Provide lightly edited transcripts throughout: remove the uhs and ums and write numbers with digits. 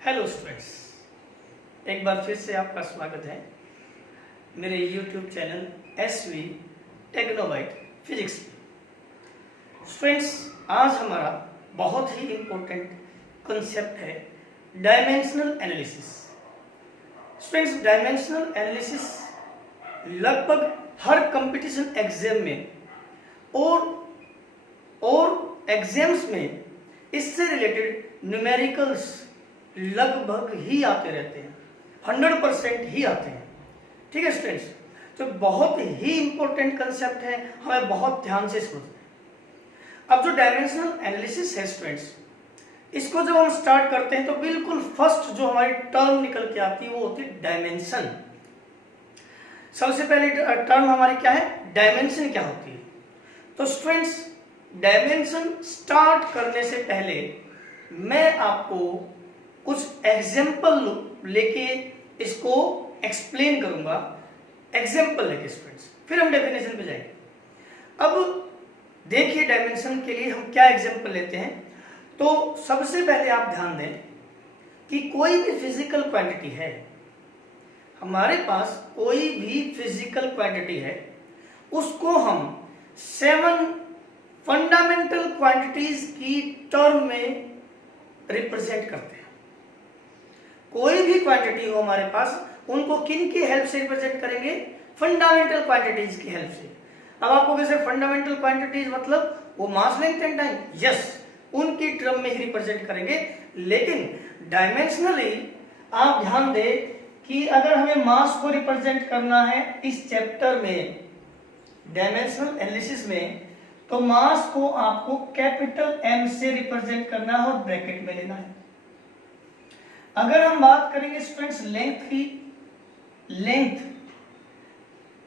Hello students, एक बार फिर से आपका स्वागत है मेरे YouTube चैनल SV टेक्नोबाइट फिजिक्स में। स्टूडेंट्स, आज हमारा बहुत ही इम्पोर्टेंट कंसेप्ट है dimensional analysis. Students, dimensional analysis लगभग हर कंपटीशन एग्जाम में और एग्जाम्स में इससे रिलेटेड न्यूमेरिकल्स लगभग ही आते रहते हैं, 100% ही आते हैं। ठीक है स्टूडेंट्स, तो बहुत ही इंपॉर्टेंट कंसेप्ट है, हमें बहुत ध्यान से समझना है। अब जो डायमेंशनल एनालिसिस है स्टूडेंट्स, इसको जब हम स्टार्ट करते हैं तो बिल्कुल फर्स्ट जो हमारी टर्म निकल के आती है वो होती है डायमेंशन। सबसे पहले टर्म हमारी क्या है, डायमेंशन क्या होती है। तो स्टूडेंट्स, डायमेंशन स्टार्ट करने से पहले मैं आपको कुछ एग्जाम्पल लेके इसको एक्सप्लेन करूंगा, एग्जाम्पल लेके स्टूडेंट्स, फिर हम डेफिनेशन पे जाएंगे। अब देखिए डायमेंशन के लिए हम क्या एग्जाम्पल लेते हैं। तो सबसे पहले आप ध्यान दें कि कोई भी फिजिकल क्वांटिटी है, हमारे पास कोई भी फिजिकल क्वांटिटी है, उसको हम 7 फंडामेंटल क्वांटिटीज की टर्म में रिप्रेजेंट करते हैं। कोई भी क्वांटिटी हो हमारे पास, उनको किन की हेल्प से रिप्रेजेंट करेंगे, फंडामेंटल क्वांटिटीज की हेल्प से। अब आपको कैसे फंडामेंटल क्वांटिटीज मतलब वो मास लेंथ एंड टाइम, यस, उनकी टर्म में ही रिप्रेजेंट करेंगे। लेकिन डायमेंशनली आप ध्यान दें कि अगर हमें मास को रिप्रेजेंट करना है इस चैप्टर में, डायमेंशनल एनालिसिस में, तो मास को आपको कैपिटल एम से रिप्रेजेंट करना है और ब्रैकेट में लेना है। अगर हम बात करेंगे स्टूडेंट्स लेंथ की, लेंथ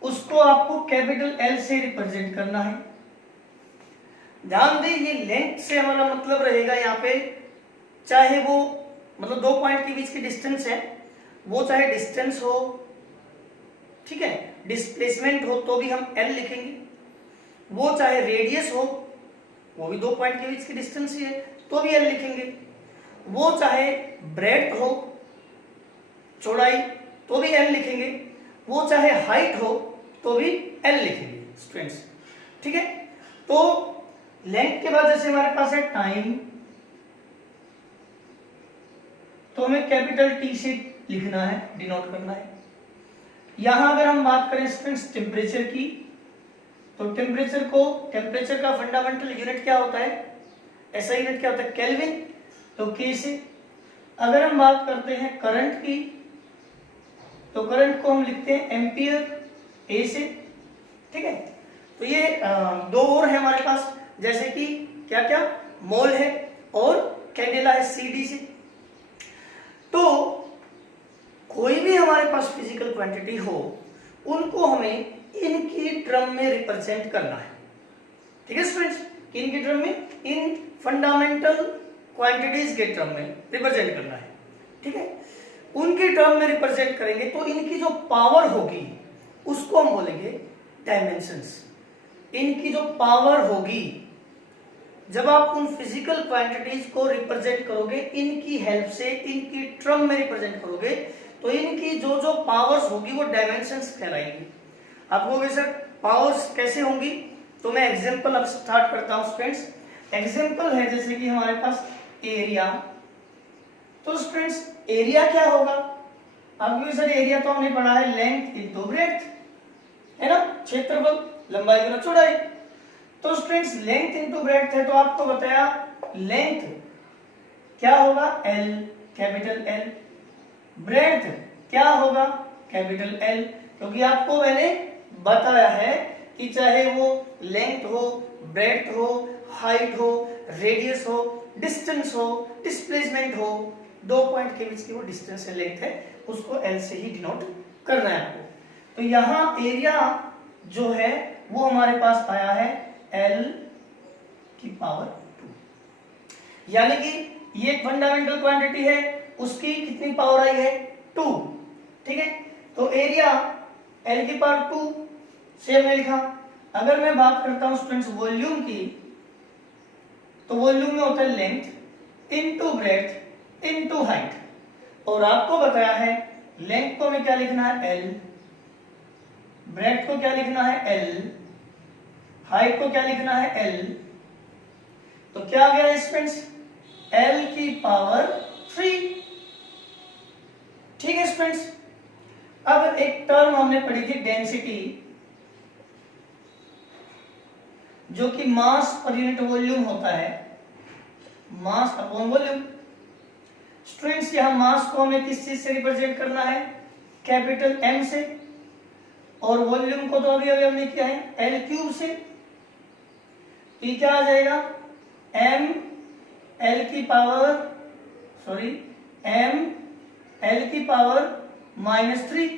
उसको आपको कैपिटल एल से रिप्रेजेंट करना है। ध्यान दें, ये लेंथ से हमारा मतलब रहेगा यहाँ पे, चाहे वो मतलब दो पॉइंट के बीच की डिस्टेंस है, वो चाहे डिस्टेंस हो, ठीक है, डिस्प्लेसमेंट हो तो भी हम एल लिखेंगे, वो चाहे रेडियस हो, वो भी दो पॉइंट के बीच की डिस्टेंस ही है तो भी एल लिखेंगे, वो चाहे ब्रेड्थ हो, चौड़ाई, तो भी एल लिखेंगे, वो चाहे हाइट हो तो भी एल लिखेंगे स्टूडेंट्स। ठीक है, तो लेंथ के बाद जैसे हमारे पास है टाइम, तो हमें कैपिटल टी से लिखना है, डिनोट करना है। यहां अगर हम बात करें स्टूडेंट्स टेम्परेचर की, तो टेम्परेचर का फंडामेंटल यूनिट क्या होता है, ऐसा यूनिट क्या होता है, केल्विन, तो के से। अगर हम बात करते हैं करंट की, तो करंट को हम लिखते हैं एम्पियर, ए से। ठीक है, तो ये दो और है हमारे पास, जैसे कि क्या क्या, मोल है और कैंडेला है, सीडी से। तो कोई भी हमारे पास फिजिकल क्वांटिटी हो, उनको हमें इनकी टर्म में रिप्रेजेंट करना है। ठीक है स्टूडेंट्स, इनकी टर्म में, इन फंडामेंटल क्वांटिटीज के टर्म में रिप्रेजेंट करना है। ठीक है, उनकी टर्म में रिप्रेजेंट करेंगे तो इनकी जो पावर होगी उसको हम बोलेंगे डायमेंशंस। इनकी जो पावर होगी, जब आप उन फिजिकल क्वांटिटीज को रिप्रेजेंट करोगे, इनकी हेल्प से इनकी टर्म में रिप्रेजेंट करोगे, तो इनकी जो जो पावर्स होगी वो डायमेंशंस कहलाएंगी। आप कहोगे सर पावर्स कैसे होंगी, तो मैं एग्जांपल अब स्टार्ट करता हूं स्टूडेंट्स। एग्जांपल है जैसे कि हमारे पास एरिया, तो स्टूडेंट्स एरिया क्या होगा, अब सर एरिया तो हमने पढ़ा है लेंथ इनटू ब्रेड्थ, है ना, क्षेत्रफल लंबाई गुना चौड़ाई। तो स्टूडेंट्स लेंथ इनटू ब्रेड्थ है, तो आपको बताया लेंथ क्या होगा, एल, कैपिटल एल, ब्रेड्थ क्या होगा, कैपिटल एल, क्योंकि आपको मैंने बताया है कि चाहे वो लेंथ हो, ब्रेड्थ हो, हाइट हो, रेडियस हो, डिस्टेंस हो, डिस्प्लेसमेंट हो, दो पॉइंट के बीच की वो डिस्टेंस है, लेंथ है, उसको एल से ही डिनोट करना है आपको। तो यहां एरिया जो है वो हमारे पास आया है एल की पावर 2, यानी कि ये एक फंडामेंटल क्वांटिटी है, उसकी कितनी पावर आई है, 2। ठीक है, तो एरिया एल की पावर 2 से हमने लिखा। अगर मैं बात करता हूं स्टूडेंट्स वॉल्यूम की, तो वॉल्यूम में होता है length into breadth into height. और आपको बताया है लेंथ को हमें क्या लिखना है L, ब्रेड्थ को क्या लिखना है L, हाइट को क्या लिखना है L। तो क्या आ गया स्टूडेंट्स, L की पावर 3। ठीक है स्टूडेंट्स। अब एक टर्म हमने पढ़ी थी डेंसिटी, जो कि मास पर यूनिट वॉल्यूम होता है, मास अपॉन वॉल्यूम। स्टूडेंट्स यहां मास को हमें किस चीज से रिप्रेजेंट करना है, कैपिटल M से, और वॉल्यूम को तो अभी अभी हमने किया है L क्यूब से। तो ये क्या आ जाएगा, M L की पावर -3।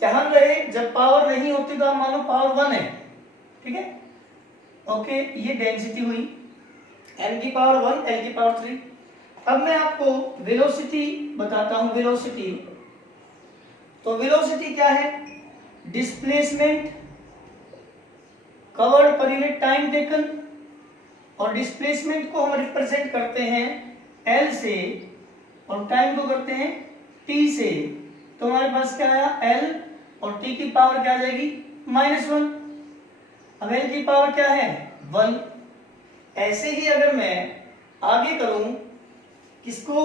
ध्यान रहे जब पावर नहीं होती तो आप मानो पावर 1 है, ठीक है। ओके, ये डेंसिटी हुई n की पावर 1 L की पावर 3। अब मैं आपको वेलोसिटी बताता हूं। वेलोसिटी, तो वेलोसिटी क्या है, displacement covered per unit time taken, और डिस्प्लेसमेंट को हम रिप्रेजेंट करते हैं L से और टाइम को करते हैं T से। तो हमारे पास क्या आया, L और T की पावर क्या आ जाएगी, -1। अब L की पावर क्या है, 1। ऐसे ही अगर मैं आगे करूं किसको,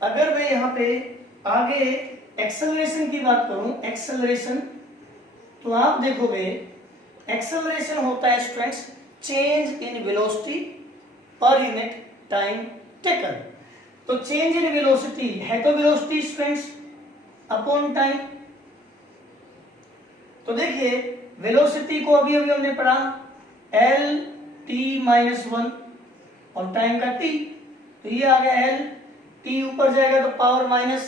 अगर मैं यहां पे आगे एक्सेलरेशन की बात करूं, एक्सेलरेशन, तो आप देखोगे एक्सेलरेशन होता है students change in velocity per unit time taken. तो चेंज इन वेलोसिटी है तो वेलोसिटी स्टूडेंट्स अपॉन टाइम। तो देखिए वेलोसिटी को अभी अभी हमने पढ़ा L t-1 और टाइम का t, तो ये आ गया L, t ऊपर जाएगा तो पावर माइनस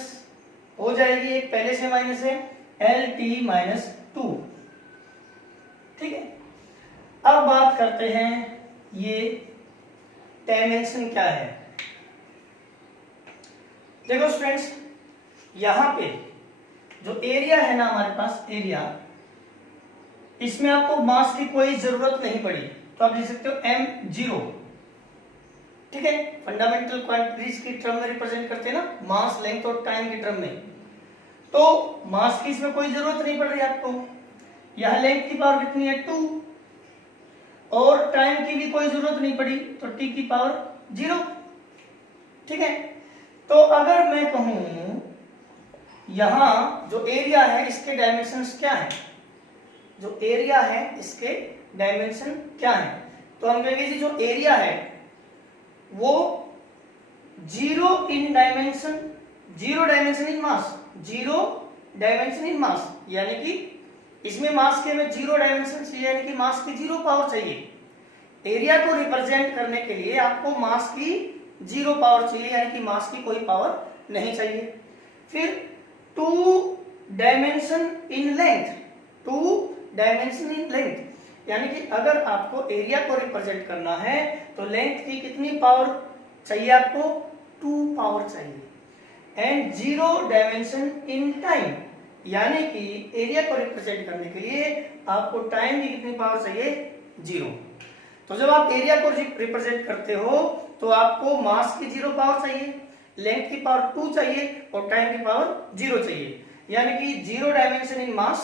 हो जाएगी, एक पहले से माइनस है, L t-2। ठीक है। अब बात करते हैं ये डायमेंशन क्या है। देखो स्टूडेंट्स, यहां पे जो एरिया है ना हमारे पास, एरिया, इसमें आपको मास की कोई जरूरत नहीं पड़ी, तो आप लिख सकते हो m0। ठीक है, फंडामेंटल क्वांटिटीज की टर्म में रिप्रेजेंट करते हैं ना, मास, लेंथ और टाइम की टर्म में। तो मास की इसमें कोई जरूरत नहीं पड़ रही आपको। यह लेंथ की पावर कितनी है, 2, और टाइम की भी कोई जरूरत नहीं पड़ी, तो t की पावर 0। ठीक है। तो अगर मैं कहूं यहां जो एरिया है इसके डायमेंशंस क्या है, जो एरिया है इसके डायमेंशन क्या है, तो हम कहेंगे जी जो एरिया है वो 0 in dimension, 0 dimension in mass, 0 dimension in mass, यानी कि इसमें मास के हमें 0 डायमेंशन चाहिए, यानी कि मास की 0 पावर चाहिए। एरिया को रिप्रेजेंट करने के लिए आपको मास की 0 पावर चाहिए, यानी कि मास की कोई पावर नहीं चाहिए। फिर 2 dimension in length, 2 dimension in length, यानी कि अगर आपको एरिया को रिप्रेजेंट करना है तो लेंथ की कितनी पावर चाहिए आपको, 2 पावर चाहिए। एंड 0 डायमेंशन इन टाइम, यानी कि एरिया को रिप्रेजेंट करने के लिए आपको टाइम की कितनी पावर चाहिए, 0। तो जब आप एरिया को रिप्रेजेंट करते हो तो आपको मास की 0 पावर चाहिए, लेंथ की पावर 2 चाहिए और टाइम की पावर 0 चाहिए, यानी कि 0 dimension in mass,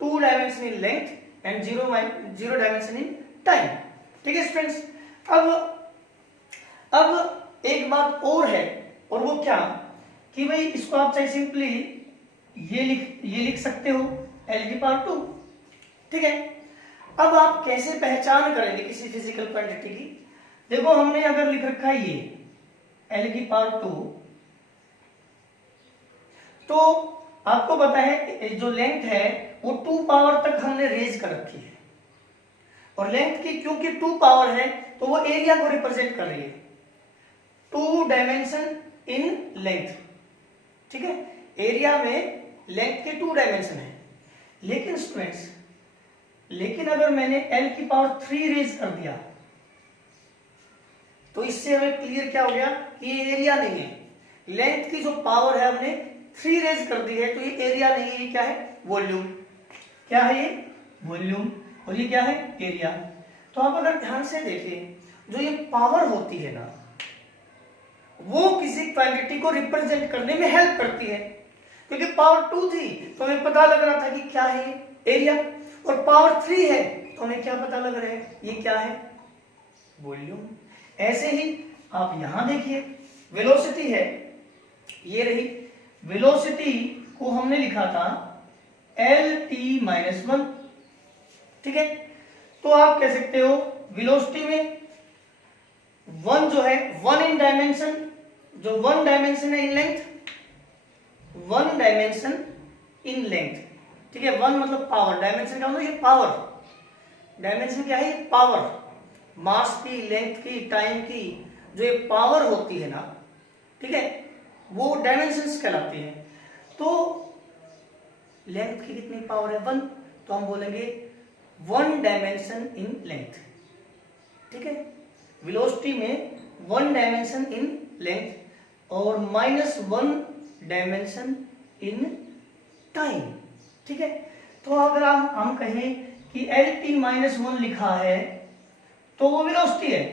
2 dimension in length and 0 dimension in time. ठीक है स्टूडेंट्स। अब एक बात और है, और वो क्या कि भाई इसको आप चाहे सिंपली ये लिख सकते हो L की पावर 2। ठीक है। अब आप कैसे पहचान करेंगे किसी फिजिकल क्वांटिटी की, देखो हमने अगर लिख रखा है ये L की पावर 2, तो आपको पता है जो लेंथ है वो 2 पावर तक हमने रेज कर रखी है, और लेंथ की क्योंकि 2 पावर है तो वो एरिया को रिप्रेजेंट कर रही है, 2 डायमेंशन इन लेंथ। ठीक है, एरिया में लेंथ के 2 डायमेंशन है। लेकिन स्टूडेंट्स, लेकिन अगर मैंने L की पावर 3 रेज कर दिया तो इससे हमें क्लियर क्या हो गया कि ये एरिया नहीं है। लेंथ की जो पावर है हमने 3 रेज कर दी है, तो ये एरिया नहीं है, ये क्या है, वॉल्यूम। क्या है ये, वॉल्यूम, और ये क्या है, एरिया। तो आप अगर ध्यान से देखें, जो ये पावर होती है ना, वो किसी क्वांटिटी को रिप्रेजेंट करने में हेल्प करती है। क्योंकि पावर 2 थी तो हमें पता लग रहा था कि क्या है एरिया, और पावर 3 है तो हमें क्या पता लग रहा है, ये क्या है, वॉल्यूम। ऐसे ही आप यहां देखिए, वेलोसिटी है, ये रही वेलोसिटी को हमने लिखा था LT-1, ठीक है। तो आप कह सकते हो वेलोसिटी में वन जो है, वन इन डायमेंशन, जो वन डायमेंशन है in length, one dimension in length, ठीक है। वन मतलब पावर, डायमेंशन क्या होता है, ये पावर, डायमेंशन क्या है, ये पावर, मास की, लेंथ की, टाइम की जो ये पावर होती है ना, ठीक है, वो डायमेंशंस कहलाती हैं। तो लेंथ की कितनी पावर है, वन, तो हम बोलेंगे वन डायमेंशन इन लेंथ, ठीक है। वेलोसिटी में वन डायमेंशन इन लेंथ और -1 डायमेंशन इन टाइम, ठीक है। तो अगर हम कहें कि LT-1 लिखा है तो वो वेलोसिटी है,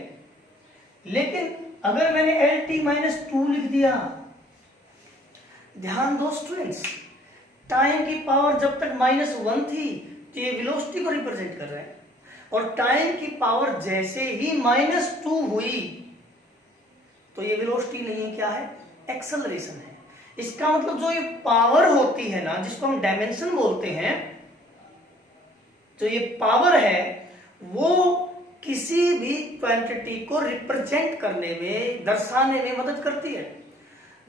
लेकिन अगर मैंने LT-2 लिख दिया, ध्यान दो स्टूडेंट्स, टाइम की पावर जब तक -1 थी तो ये वेलोसिटी को रिप्रेजेंट कर रहा है, और टाइम की पावर जैसे ही -2 हुई तो ये वेलोसिटी नहीं है, क्या है, एक्सेलरेशन है। इसका मतलब जो ये पावर होती है ना, जिसको हम डायमेंशन बोलते हैं, जो ये पावर है वो किसी भी क्वांटिटी को रिप्रेजेंट करने में, दर्शाने में मदद करती है।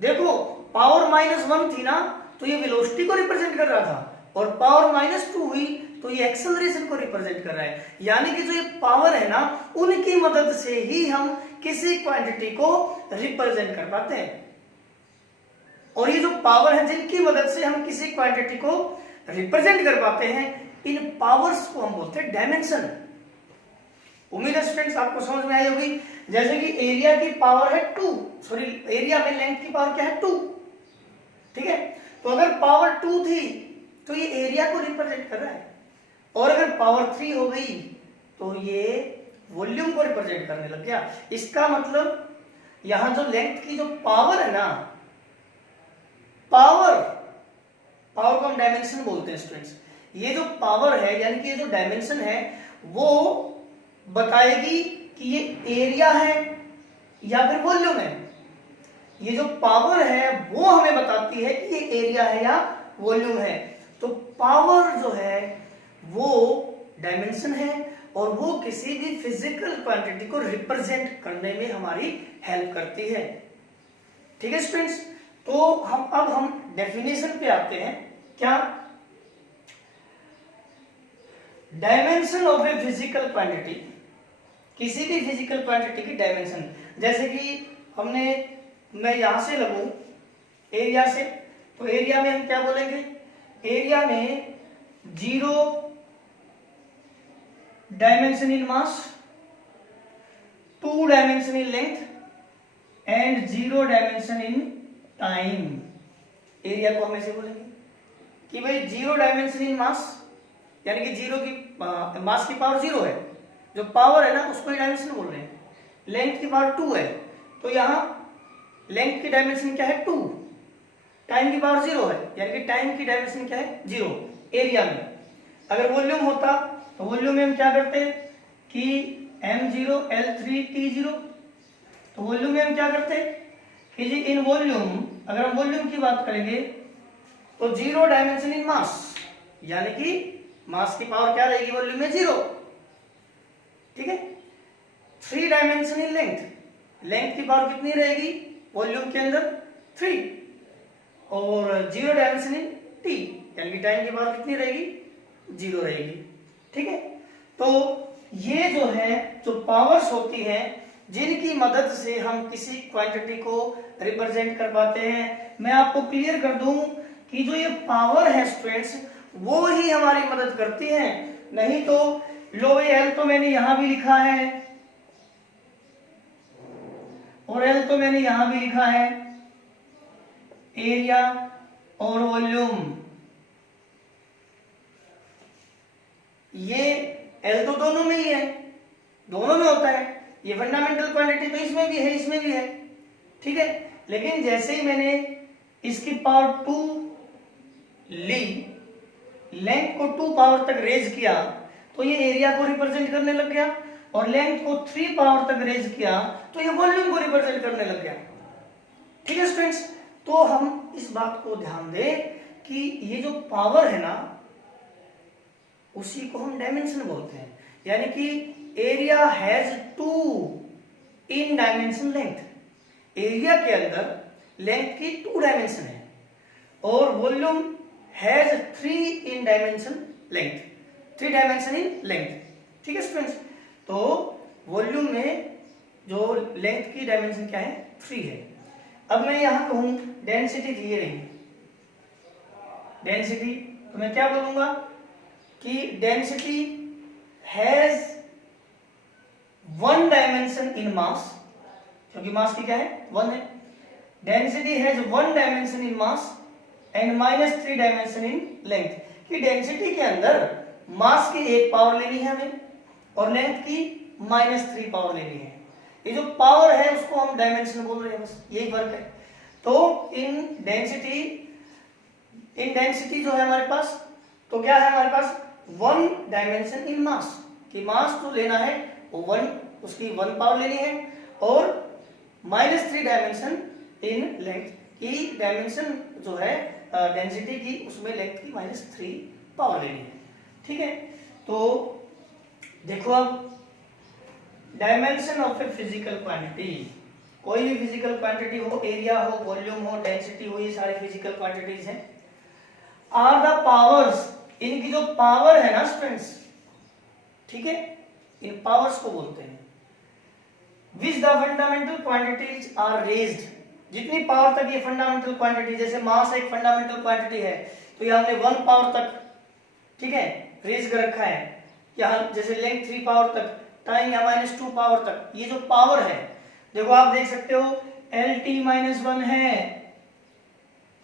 देखो पावर -1 थी ना तो ये वेलोसिटी को रिप्रेजेंट कर रहा था, और पावर -2 हुई तो ये एक्सेलरेशन को रिप्रेजेंट कर रहा है। यानी कि जो ये पावर है ना, उनकी मदद से ही हम किसी क्वांटिटी को रिप्रेजेंट कर पाते हैं। और ये जो पावर है जिनकी मदद से हम किसी क्वांटिटी को रिप्रेजेंट कर पाते हैं, इन पावर्स को हम बोलते हैं डायमेंशन। उम्मीद है स्टूडेंट्स आपको समझ में आई होगी। जैसे कि एरिया की पावर है 2, सॉरी एरिया में लेंथ की पावर क्या है, 2, ठीक है। तो अगर पावर 2 थी तो ये एरिया को रिप्रेजेंट कर रहा है, और अगर पावर 3 हो गई तो ये वॉल्यूम को रिप्रेजेंट करने लग गया। इसका मतलब यहां जो लेंथ की जो पावर है ना, पावर को हम डायमेंशन बोलते हैं स्टूडेंट्स। ये जो पावर है यानी कि ये जो डायमेंशन है वो बताएगी कि ये एरिया है या फिर वॉल्यूम है। ये जो पावर है वो हमें बताती है कि ये एरिया है या वॉल्यूम है। तो पावर जो है वो डायमेंशन है, और वो किसी भी फिजिकल क्वांटिटी को रिप्रेजेंट करने में हमारी हेल्प करती है, ठीक है स्टूडेंट्स। तो हम डेफिनेशन पे आते हैं। क्या, dimension of a physical quantity, किसी भी फिजिकल क्वांटिटी की डायमेंशन। जैसे कि मैं यहां से लगूं एरिया से, तो एरिया में हम क्या बोलेंगे, एरिया में 0 dimension in mass, 2 dimension in length and 0 dimension in time. Area को हम ऐसे बोलेंगे कि भाई 0 डायमेंशन इन मास, यानी कि 0 की मास की पावर 0 है, जो पावर है ना उसको ही डायमेंशन बोल रहे हैं। लेंथ की पावर 2 है तो यहां लेंथ की डायमेंशन क्या है, 2, टाइम की पावर 0 है यानी कि टाइम की डायमेंशन क्या है, 0 एरिया में। अगर वॉल्यूम होता तो वॉल्यूम में हम क्या करते कि m0 L3 T0, तो वॉल्यूम में हम क्या करते कि जी इन वॉल्यूम, अगर हम वॉल्यूम की बात करेंगे तो 0 डायमेंशन इन मास, यानी कि मास की पावर क्या रहेगी वॉल्यूम में, 0, ठीक है। 3 डायमेंशन इन लेंथ, लेंथ की पावर कितनी रहेगी वॉल्यूम के अंदर, 3, और 0 डायमेंशन इन टी, यानी कि टाइम की पावर कितनी रहेगी, 0 रहेगी, ठीक है। तो ये जो है, जो पावर्स होती हैं जिनकी मदद से हम किसी क्वांटिटी को रिप्रेजेंट कर पाते हैं। मैं आपको क्लियर कर दूं कि जो ये पावर है स्टूडेंट्स, वो ही हमारी मदद करती है, नहीं तो लो एल तो मैंने यहां भी लिखा है और एल तो मैंने यहां भी लिखा है, एरिया और वॉल्यूम, ये एल तो दोनों में ही है, दोनों में होता है। ये फंडामेंटल क्वांटिटी तो इसमें भी है, इसमें भी है, ठीक है। लेकिन जैसे ही मैंने इसकी पावर 2 ली, लेंथ को 2 पावर तक रेज किया तो ये एरिया को रिप्रेजेंट करने लग गया, और लेंथ को 3 पावर तक रेज किया तो ये वॉल्यूम को रिप्रेजेंट करने लग गया। ठीक है स्टूडेंट्स, तो हम इस बात को ध्यान दें कि ये जो पावर है ना, उसी को हम डायमेंशन बोलते हैं। यानी कि area has 2 in dimension length. Area के अंदर लेंथ की 2 डायमेंशन है, और volume has 3 in dimension length, 3 dimension in length. ठीक है स्टूडेंट्स, तो वॉल्यूम में जो लेंथ की डायमेंशन क्या है, 3 है। अब मैं यहां कहूं डेंसिटी दिए रही, डेंसिटी, तो मैं क्या बोलूंगा कि डेंसिटी हैज 1 डायमेंशन इन मास, क्योंकि मास की क्या है, 1 है। Density has 1 dimension in mass and -3 dimension in length. कि डेंसिटी के अंदर मास की 1 पावर लेनी है हमें, और लेंथ की -3 पावर लेनी है। ये जो पावर है उसको हम डायमेंशन बोल रहे हैं, बस यही फर्क है। तो इन डेंसिटी जो है हमारे पास, तो क्या है हमारे पास 1 डायमेंशन इन मास, कि मास तो लेना है वो 1, उसकी 1 पावर लेनी है, और -3 डायमेंशन इन लेंथ, की डायमेंशन जो है डेंसिटी की, उसमें लेंथ की -3 पावर लेनी है। ठीक है, तो देखो अब dimension of a physical quantity, कोई भी फिजिकल क्वांटिटी हो, एरिया हो, वॉल्यूम हो, डेंसिटी हो, ये सारी फिजिकल क्वांटिटीज हैं। आर द पावर्स, इनकी जो पावर है ना स्टूडेंट्स, ठीक है, इन पावर्स को बोलते हैं। Which the fundamental quantities are raised, जितनी पावर तक ये फंडामेंटल क्वांटिटी, जैसे मास एक फंडामेंटल क्वांटिटी है, तो ये हमने 1 पावर तक, ठीक है, रेज कर रखा है। यहाँ जैसे लेंथ 3 पावर तक, टाइम या -2 पावर तक, ये जो पावर है, देखो आप देख सकते हो LT-1 है,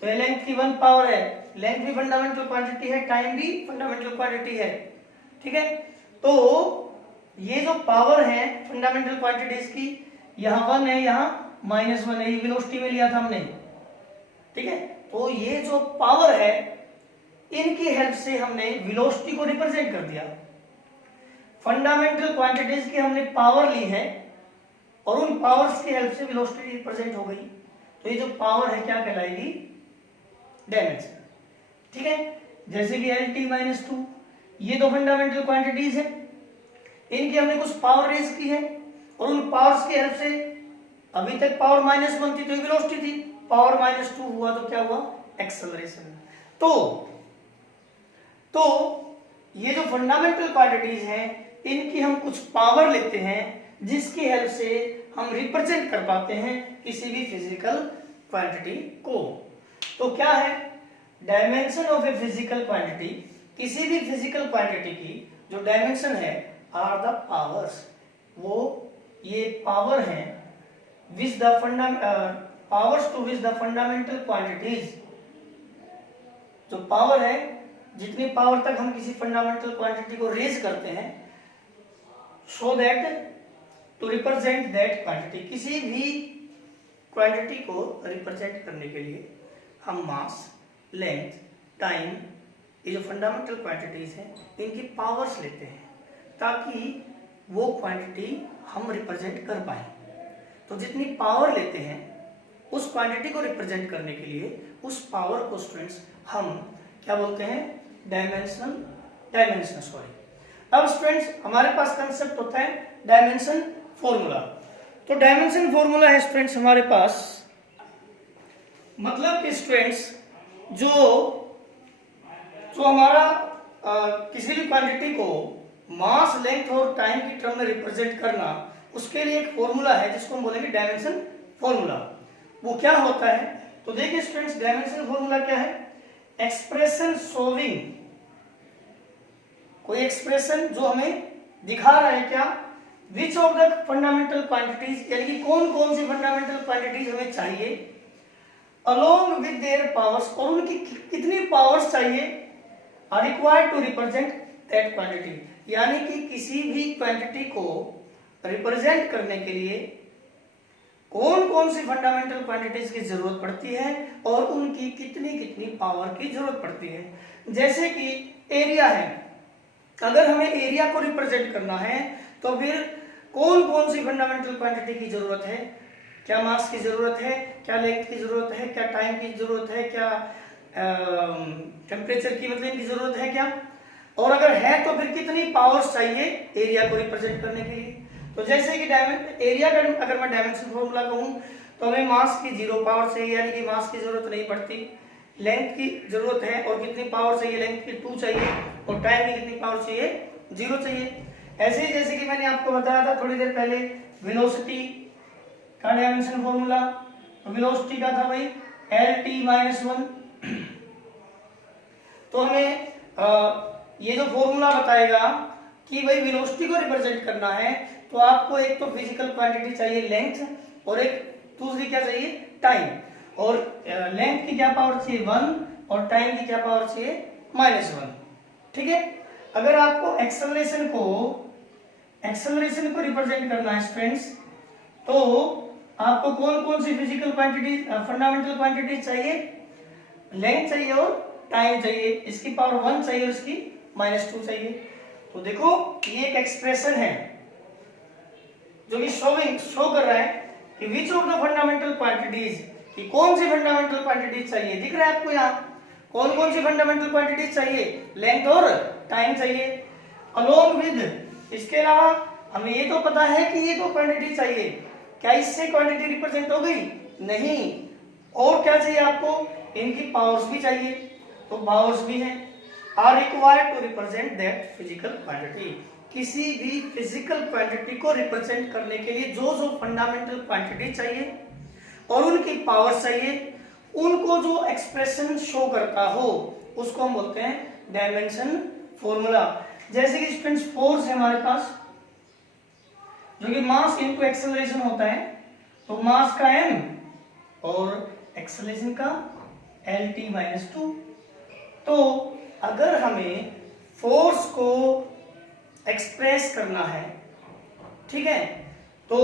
तो लेंथ की 1 पावर है, लेंथ भी फंडामेंटल क्वांटिटी है, टाइम भी फंडामेंटल क्वांटिटी है। ठीक है, तो ये जो पावर है फंडामेंटल क्वांटिटीज की, यहाँ 1 है, यहाँ -1 है, ये वेलोसिटी में लिया था हमने। ठीक है, तो ये जो पावर है, इनकी हेल्प से हमने वेलोसिटी को रिप्रेजेंट कर दिया। फंडामेंटल क्वांटिटीज की हमने पावर ली है, और उन पावर्स की हेल्प से वेलोसिटी रिप्रेजेंट हो गई, तो ये जो पावर है क्या कहलाएगी, डायमेंशन। ठीक है, जैसे कि LT-2, ये दो फंडामेंटल क्वांटिटीज है, इनकी हमने कुछ पावर रेज की है, और उन पावर्स की हेल्प से, अभी तक पावर -1 थी तो ये वेलोसिटी थी, पावर -2 हुआ तो क्या हुआ, एक्सेलरेशन। तो ये जो फंडामेंटल क्वांटिटीज हैं, इनकी हम कुछ पावर लेते हैं, जिसकी हेल्प से हम रिप्रेजेंट कर पाते हैं किसी भी फिजिकल क्वांटिटी को। तो क्या है dimension of a physical quantity, किसी भी फिजिकल क्वांटिटी की जो डायमेंशन है, आर द पावर्स, वो ये पावर है which the powers to which the fundamental quantities, जो पावर है, जितनी पावर तक हम किसी फंडामेंटल क्वांटिटी को रेज करते हैं, so that to represent that quantity, किसी भी क्वांटिटी को रिप्रेजेंट करने के लिए हम मास, लेंथ, टाइम, ये जो फंडामेंटल क्वांटिटीज हैं, इनकी पावर्स लेते हैं, ताकि वो क्वांटिटी हम रिप्रेजेंट कर पाए। तो जितनी पावर लेते हैं उस क्वांटिटी को रिप्रेजेंट करने के लिए, उस पावर को स्टूडेंट्स हम क्या बोलते हैं, डायमेंशन सॉरी। अब स्टूडेंट्स हमारे पास कंसेप्ट होता है डायमेंशन फॉर्मूला। तो डायमेंशन फॉर्मूला है स्टूडेंट्स हमारे पास, मतलब कि स्टूडेंट्स जो हमारा किसी भी क्वांटिटी को मास, लेंथ और टाइम की टर्म में रिप्रेजेंट करना, उसके लिए एक फॉर्मूला है जिसको हम बोलेंगे डायमेंशन फॉर्मूला। वो क्या होता है, तो देखिए स्टूडेंट्स डायमेंशन फॉर्मूला क्या है, एक्सप्रेशन शोविंग, कोई एक्सप्रेशन जो हमें दिखा रहा है क्या, which of the fundamental quantities, यानी कि कौन कौन सी फंडामेंटल क्वांटिटीज हमें चाहिए, अलोंग विद देयर पावर्स, और उनकी कितनी पावर्स चाहिए, are required to represent that quantity, यानी कि किसी भी क्वांटिटी को रिप्रेजेंट करने के लिए कौन कौन सी फंडामेंटल क्वांटिटीज की जरूरत पड़ती है और उनकी कितनी कितनी पावर की जरूरत पड़ती है। जैसे कि एरिया है, अगर हमें एरिया को रिप्रेजेंट करना है तो फिर कौन कौन सी फंडामेंटल क्वांटिटी की जरूरत है, क्या मास की जरूरत है, क्या लेंथ की जरूरत है, क्या टाइम की जरूरत है, क्या टेम्परेचर की मतलब की जरूरत है क्या, और अगर है तो फिर कितनी पावर्स चाहिए एरिया को रिप्रेजेंट करने के लिए। तो जैसे कि एरिया का अगर मैं डायमेंशन फॉर्मूला कहूं तो हमें मास की 0 पावर चाहिए, यानी कि मास की जरूरत नहीं पड़ती। लेंथ की जरूरत है और कितनी पावर चाहिए, लेंथ की 2 चाहिए, और टाइम की कितनी पावर चाहिए, 0 चाहिए। ऐसे ही जैसे कि मैंने आपको बताया था थोड़ी देर पहले वेलोसिटी का डायमेंशन फॉर्मूला, वेलोसिटी का था भाई LT-1। तो हमें ये जो फॉर्मूला बताएगा कि भाई वेलोसिटी को रिप्रेजेंट करना है तो आपको एक तो फिजिकल क्वांटिटी चाहिए लेंथ, और एक दूसरी क्या चाहिए, टाइम। और लेंथ की क्या पावर चाहिए, 1, और टाइम की क्या पावर चाहिए, -1। ठीक है। अगर आपको एक्सेलरेशन को रिप्रेजेंट करना है स्टूडेंट्स, तो आपको कौन कौन सी फिजिकल क्वांटिटी फंडामेंटल क्वांटिटी चाहिए, लेंथ चाहिए और टाइम चाहिए, इसकी पावर 1 चाहिए और इसकी -2 चाहिए। तो देखो ये एक एक्सप्रेशन है जो कि शो कर रहा है कि which of the fundamental quantities, कि कौन सी फंडामेंटल क्वांटिटीज चाहिए। दिख रहा है आपको यहाँ कौन कौन सी फंडामेंटल क्वांटिटीज चाहिए, लेंथ और टाइम चाहिए। अलोंग विद, इसके अलावा हमें ये तो पता है कि ये तो क्वांटिटी चाहिए, क्या इससे क्वांटिटी रिप्रेजेंट हो गई, नहीं। और क्या चाहिए आपको, इनकी पावर्स भी चाहिए, तो पावर्स भी हैं, are required to represent that physical quantity. किसी भी फिजिकल क्वांटिटी को रिप्रेजेंट करने के लिए जो जो फंडामेंटल क्वांटिटी चाहिए और उनकी पावर चाहिए, उनको जो एक्सप्रेशन शो करता हो उसको हम बोलते हैं डायमेंशन फॉर्मूला। जैसे कि स्टूडेंट्स फोर्स है हमारे पास, जो कि मास इनटू एक्सेलरेशन होता है, तो मास का m और एक्सेलरेशन का LT-2। तो अगर हमें फोर्स को एक्सप्रेस करना है, ठीक है, तो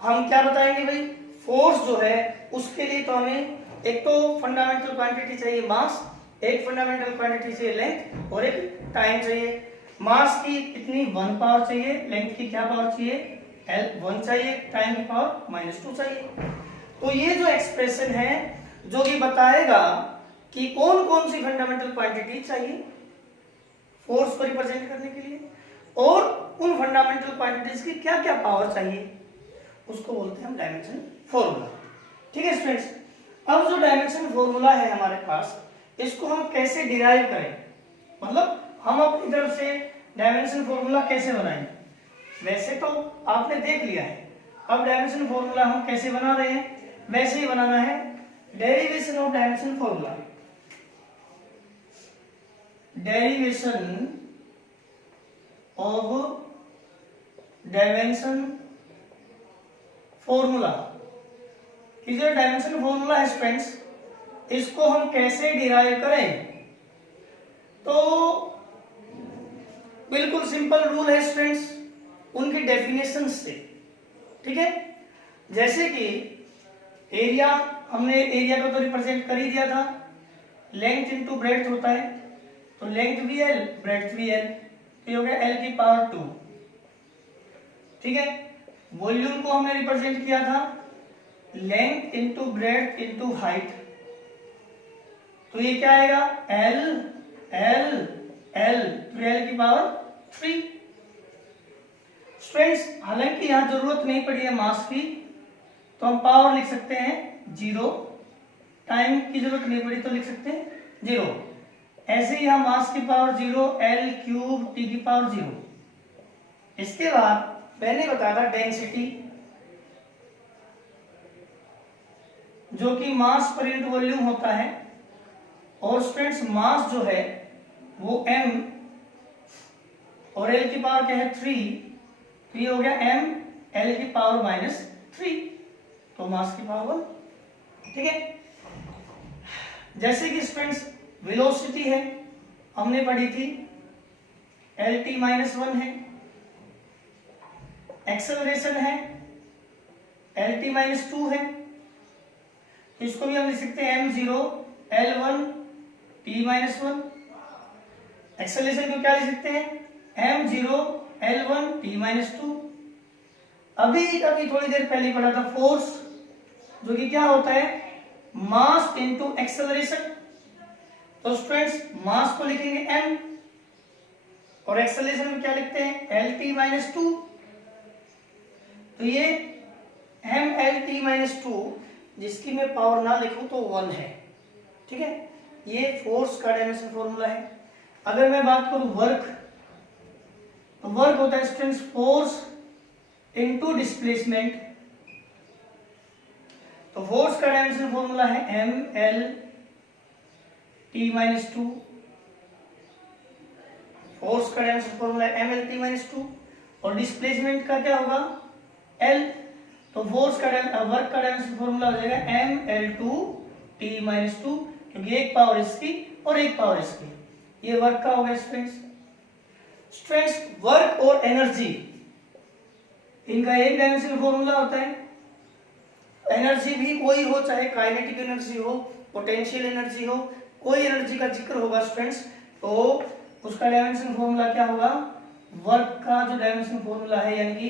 हम क्या बताएंगे भाई, फोर्स जो है उसके लिए तो हमें एक तो फंडामेंटल क्वांटिटी चाहिए मास, एक फंडामेंटल क्वांटिटी चाहिए लेंथ, और एक टाइम चाहिए। मास की कितनी 1 पावर चाहिए, लेंथ की क्या पावर चाहिए, L1 चाहिए, टाइम की पावर -2 चाहिए। तो ये जो एक्सप्रेशन है जो कि बताएगा कि कौन कौन सी फंडामेंटल क्वांटिटी चाहिए फोर्स को रिप्रेजेंट करने के लिए, और उन फंडामेंटल क्वांटिटीज की क्या क्या पावर चाहिए, उसको बोलते हैं हम डायमेंशन फॉर्मूला। ठीक है स्टूडेंट्स, अब जो डायमेंशन फॉर्मूला है हमारे पास, इसको हम कैसे डिराइव करें, मतलब हम अपनी तरफ से डायमेंशन फॉर्मूला कैसे बनाएं। वैसे तो आपने देख लिया है, अब डायमेंशन फॉर्मूला हम कैसे बना रहे हैं, वैसे ही बनाना है। Derivation of dimension formula, derivation of dimension formula, कि जो डायमेंशन फॉर्मूला है फ्रेंड्स, इसको हम कैसे डिराइव करें। तो बिल्कुल सिंपल रूल है स्टूडेंट्स, उनकी डेफिनेशन से। ठीक है, जैसे कि एरिया, हमने एरिया को तो रिप्रेजेंट कर ही दिया था, लेंथ इनटू ब्रेड्थ होता है, तो लेंथ भी L, ब्रेड्थ भी L, तो ये हो गया L की पावर 2। ठीक है, वॉल्यूम को हमने रिप्रेजेंट किया था length into breadth into height, तो ये क्या आएगा, L L L, तो L की पावर 3। स्टूडेंट्स, हालांकि यहां जरूरत नहीं पड़ी है मास की, तो हम पावर लिख सकते हैं 0, टाइम की जरूरत नहीं पड़ी तो लिख सकते हैं 0। ऐसे ही हम मास की पावर 0, L क्यूब T की पावर 0। इसके बाद मैंने बताया था डेंसिटी, जो कि मास पर यूनिट वॉल्यूम होता है, और स्टूडेंट्स मास जो है वो m और L की पावर क्या है 3, तो ये हो गया m L की पावर -3, तो मास की पावर 1। ठीक है, जैसे कि स्टूडेंट्स वेलोसिटी है, हमने पढ़ी थी LT-1 है, एक्सेलरेशन है LT माइनस 2 है, तो इसको भी हम लिख सकते हैं m0 L1 T minus 1। Acceleration को क्या लिख सकते हैं m0 L1 T माइनस 2। अभी थोड़ी देर पहले पढ़ा था फोर्स, जो कि क्या होता है मास इनटू एक्सेलरेशन। तो स्टूडेंट्स मास को लिखेंगे m और एक्सेलरेशन को क्या लिखते हैं LT माइनस 2। तो ये mLT माइनस 2 जिसकी मैं पावर ना लिखूं तो 1 है, ठीक है। ये फोर्स का डायमेंशन फॉर्मूला है। अगर मैं बात करूं वर्क, तो वर्क होता है स्टूडेंट्स फोर्स इनटू डिस्प्लेसमेंट। तो फोर्स का डायमेंशन फॉर्मूला है mLT माइनस 2। फोर्स का डायमेंशन फॉर्मूला है mLT माइनस 2 और डिस्प्लेसमेंट का क्या होगा L। तो फोर्स का वर्क का डायमेंशन फॉर्मूला हो जाएगा mL2T माइनस 2, क्योंकि एक पावर इसकी और एक पावर इसकी। ये वर्क का होगा स्टूडेंट्स। स्टूडेंट्स वर्क और एनर्जी इनका एक डायमेंशनल फॉर्मूला होता है। एनर्जी भी कोई हो, चाहे काइनेटिक एनर्जी हो, पोटेंशियल एनर्जी हो, कोई एनर्जी का जिक्र होगा स्टूडेंट्स, तो उसका डायमेंशन फॉर्मूला क्या होगा वर्क का जो डायमेंशन फॉर्मूला है यानी कि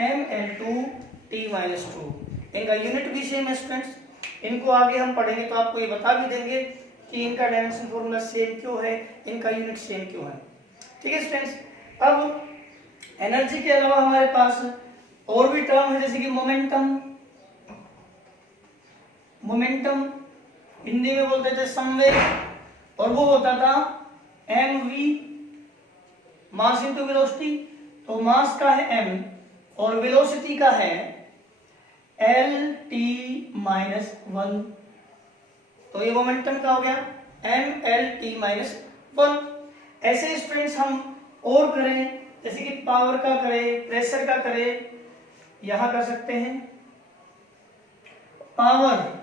mL2T माइनस 2। इनका यूनिट भी सेम है स्टूडेंट्स। इनको आगे हम पढ़ेंगे तो आपको ये बता भी देंगे कि इनका डायमेंशन फॉर्मूला सेम क्यों है, इनका यूनिट सेम क्यों है, ठीक है स्टूडेंट्स। अब एनर्जी के अलावा हमारे पास और भी टर्म है, जैसे कि मोमेंटम। मोमेंटम हिंदी में बोलते थे संवेग, और वो होता था mv मास इंटू वेलोसिटी। तो मास का है m और वेलोसिटी का है lt माइनस 1। तो ये मोमेंटम का हो गया mlt माइनस 1। ऐसे स्टूडेंट्स हम और करें, जैसे कि पावर का करें, प्रेशर का करें, यहां कर सकते हैं पावर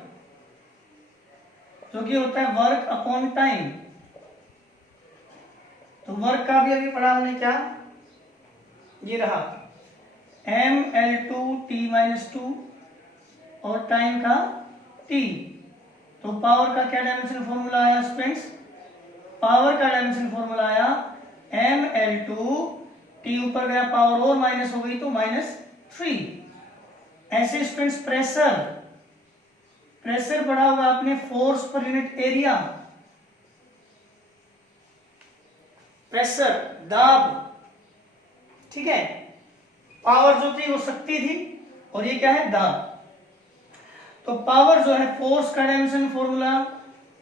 जो कि होता है वर्क अपॉन टाइम। तो वर्क का भी अभी पढ़ा हमने क्या, ये रहा mL2T माइनस 2 और टाइम का T। तो पावर का क्या डायमेंशन फॉर्मूला आया स्टूडेंट्स, पावर का डायमेंशन फॉर्मूला आया mL2T, ऊपर गया पावर और माइनस हो गई तो माइनस 3। ऐसे स्टूडेंट्स प्रेशर, प्रेशर पढ़ा होगा आपने force per unit area. Pressure दाब, ठीक है। पावर जो थी वो शक्ति थी और ये क्या है दाब। तो पावर जो है फोर्स का डायमेंशन फॉर्मूला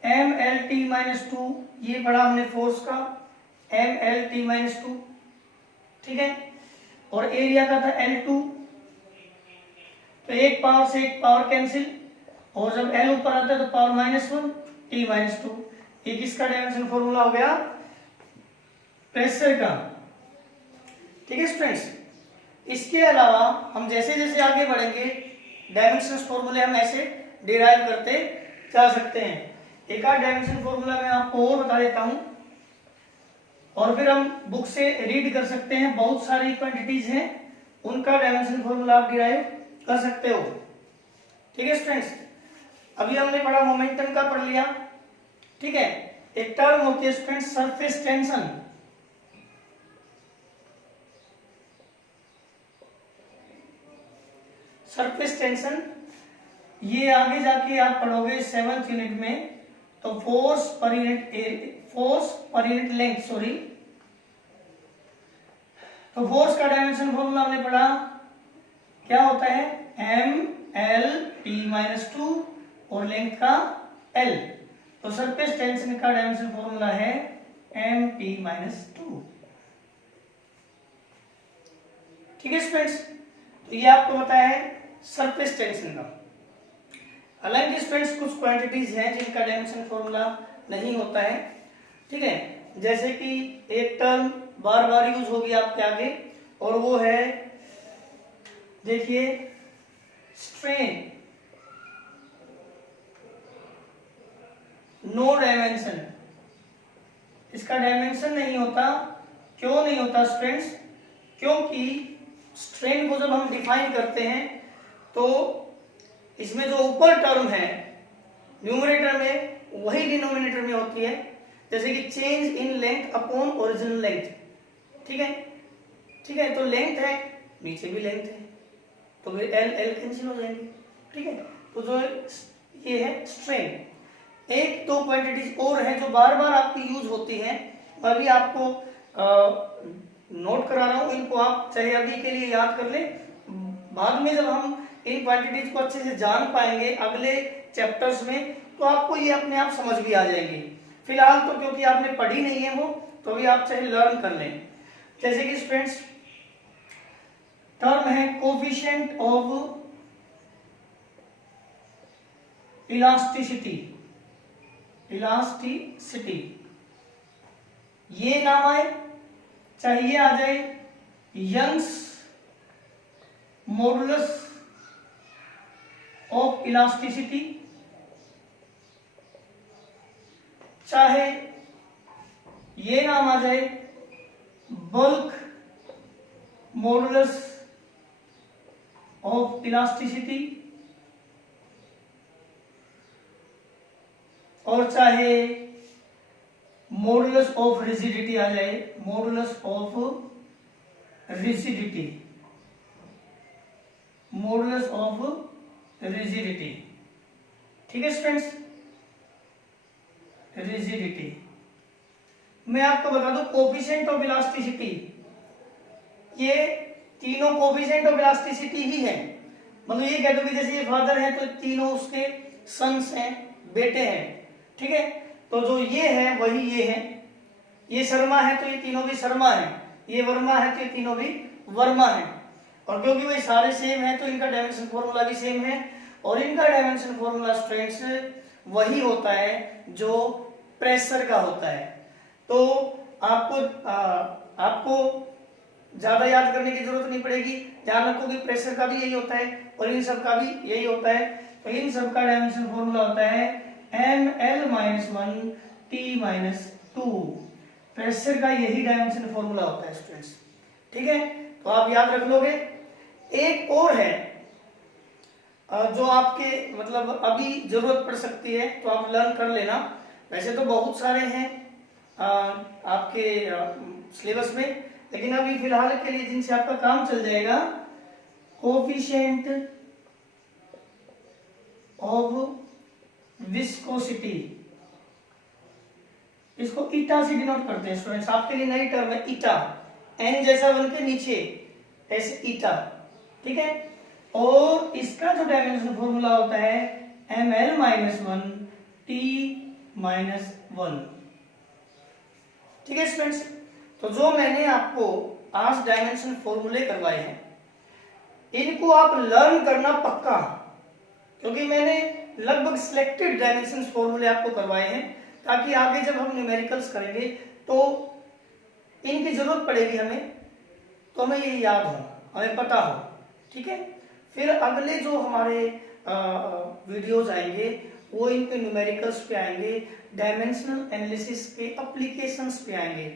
mLT माइनस 2, ये पढ़ा हमने फोर्स का mLT माइनस 2, ठीक है। और एरिया का था L2। तो एक पावर से एक पावर कैंसिल, और जब L ऊपर आता है तो पावर माइनस 1 T माइनस 2। ये किसका डायमेंशन फॉर्मूला हो गया प्रेशर का, ठीक है स्टूडेंट्स। इसके अलावा हम जैसे जैसे आगे बढ़ेंगे डायमेंशन फॉर्मूले हम ऐसे डिराइव करते जा सकते हैं। एक आध डायमेंशन फॉर्मूला मैं आपको और बता देता हूं, और फिर हम बुक से रीड कर सकते हैं। बहुत सारी क्वांटिटीज हैं, उनका डायमेंशन फॉर्मूला आप डिराइव कर सकते हो, ठीक है स्टूडेंट्स। अभी हमने पढ़ा मोमेंटम का पढ़ लिया, ठीक है। एक टर्म होती है students surface tension. Surface tension ये आगे जाके आप पढ़ोगे 7th यूनिट में। तो force per unit length, sorry. तो फोर्स का डायमेंशन फॉर्मूला हमने पढ़ा क्या होता है mLT माइनस 2 और लेंथ का L। तो सरफेस टेंशन का डायमेंशन फॉर्मूला है mt माइनस 2, ठीक है स्टूडेंट्स। तो ये आपको बताया है सरफेस टेंशन का। हालांकि स्टूडेंट्स कुछ क्वांटिटीज हैं जिनका डायमेंशन फॉर्मूला नहीं होता है, ठीक है। जैसे कि एक टर्म बार बार यूज होगी आपके आगे, और वो है देखिए स्ट्रेन। नो डायमेंशन, इसका डायमेंशन नहीं होता। क्यों नहीं होता स्टूडेंट्स, क्योंकि स्ट्रेन को जब हम डिफाइन करते हैं तो इसमें जो ऊपर टर्म है न्यूमरेटर में वही डिनोमिनेटर में होती है, जैसे कि change in length upon original length. ठीक है, ठीक है, तो लेंथ है, नीचे भी लेंथ है, तो फिर एल एल कैंसिल हो जाएंगे। ठीक है, तो जो ये है स्ट्रेन। एक दो क्वांटिटीज और हैं जो बार बार आपकी यूज होती हैं, अभी आपको नोट करा रहा हूं, इनको आप चाहे अभी के लिए याद कर ले, बाद में जब हम इन क्वांटिटीज को अच्छे से जान पाएंगे अगले चैप्टर्स में, तो आपको ये अपने आप समझ भी आ जाएंगे। फिलहाल तो क्योंकि आपने पढ़ी नहीं है वो, तो अभी आप चाहे लर्न कर लें। जैसे कि स्टूडेंट्स टर्म है कोफिशिएंट ऑफ इलास्टिसिटी, इलास्टिसिटी, ये नाम आए चाहे ये आ जाए यंग्स मॉडुलस ऑफ इलास्टिसिटी, चाहे ये नाम आ जाए बल्क मॉडुलस ऑफ इलास्टिसिटी, और चाहे मॉडुलस ऑफ रिजिडिटी आ जाए, modulus of rigidity, modulus of rigidity. ठीक है स्टूडेंट्स, रिजिडिटी। मैं आपको बता दूं कोफिशिएंट ऑफ इलास्टिसिटी, ये तीनों कोफिशिएंट ऑफ इलास्टिसिटी ही है। मतलब ये कह दो कि जैसे ये फादर है तो तीनों उसके सन्स हैं, बेटे हैं। ठीक है, तो जो ये है वही ये है, ये शर्मा है तो ये तीनों भी शर्मा है, ये वर्मा है तो ये तीनों भी वर्मा है। और क्योंकि वही सारे सेम है तो इनका डायमेंशन फॉर्मूला भी सेम है, और इनका डायमेंशन फॉर्मूला स्टूडेंट्स वही होता है जो प्रेशर का होता है। तो आपको ज्यादा याद करने की जरूरत नहीं पड़ेगी, ध्यान रखो कि प्रेशर का भी यही होता है और इन सब का भी यही होता है। तो इन सब का डायमेंशन फॉर्मूला होता है ml-1 t-2, प्रेशर का यही डायमेंशन फॉर्मूला होता है स्टूडेंट्स। ठीक है, तो आप याद रख लोगे। एक और है जो आपके मतलब अभी जरूरत पड़ सकती है, तो आप लर्न कर लेना। वैसे तो बहुत सारे हैं आपके सिलेबस में, लेकिन अभी फिलहाल के लिए जिनसे आपका काम चल जाएगा, कोफिशिएंट ऑफ विस्कोसिटी, इसको ईटा से डिनोट करते हैं स्टूडेंट्स। आपके लिए नई टर्म है ईटा, एन जैसा बन के नीचे ऐसे ईटा। ठीक है, और इसका जो डायमेंशन फॉर्मूला होता है ml-1 t-1। ठीक है स्टूडेंट्स, तो जो मैंने आपको आज डायमेंशन फॉर्मूले करवाए हैं, इनको आप लर्न करना पक्का, क्योंकि मैंने लगभग सिलेक्टेड डायमेंशन फॉर्मूले आपको करवाए हैं, ताकि आगे जब हम न्यूमेरिकल्स करेंगे तो इनकी जरूरत पड़ेगी हमें, तो हमें ये याद हो, हमें पता हो। ठीक है, फिर अगले जो हमारे वीडियोज आएंगे वो इन पे न्यूमेरिकल्स पे आएंगे, डायमेंशनल एनालिसिस पे, एप्लीकेशंस पे आएंगे।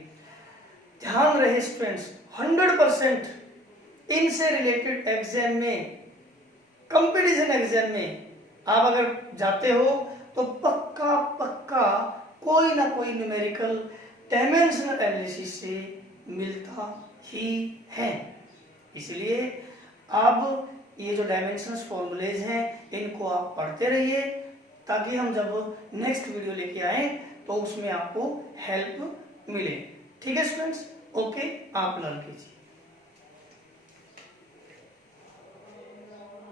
ध्यान रहे स्टूडेंट्स, 100% इनसे रिलेटेड एग्जाम में, कंपटीशन एग्जाम में आप अगर जाते हो तो पक्का पक्का कोई ना कोई न्यूमेरिकल डायमेंशनल एनालिसिस से मिलता ही है। इसलिए अब ये जो डायमेंशंस फॉर्मूलेज हैं इनको आप पढ़ते रहिए, ताकि हम जब नेक्स्ट वीडियो लेके आए तो उसमें आपको हेल्प मिले। ठीक है स्टूडेंट्स, ओके, आप लर्न कीजिए।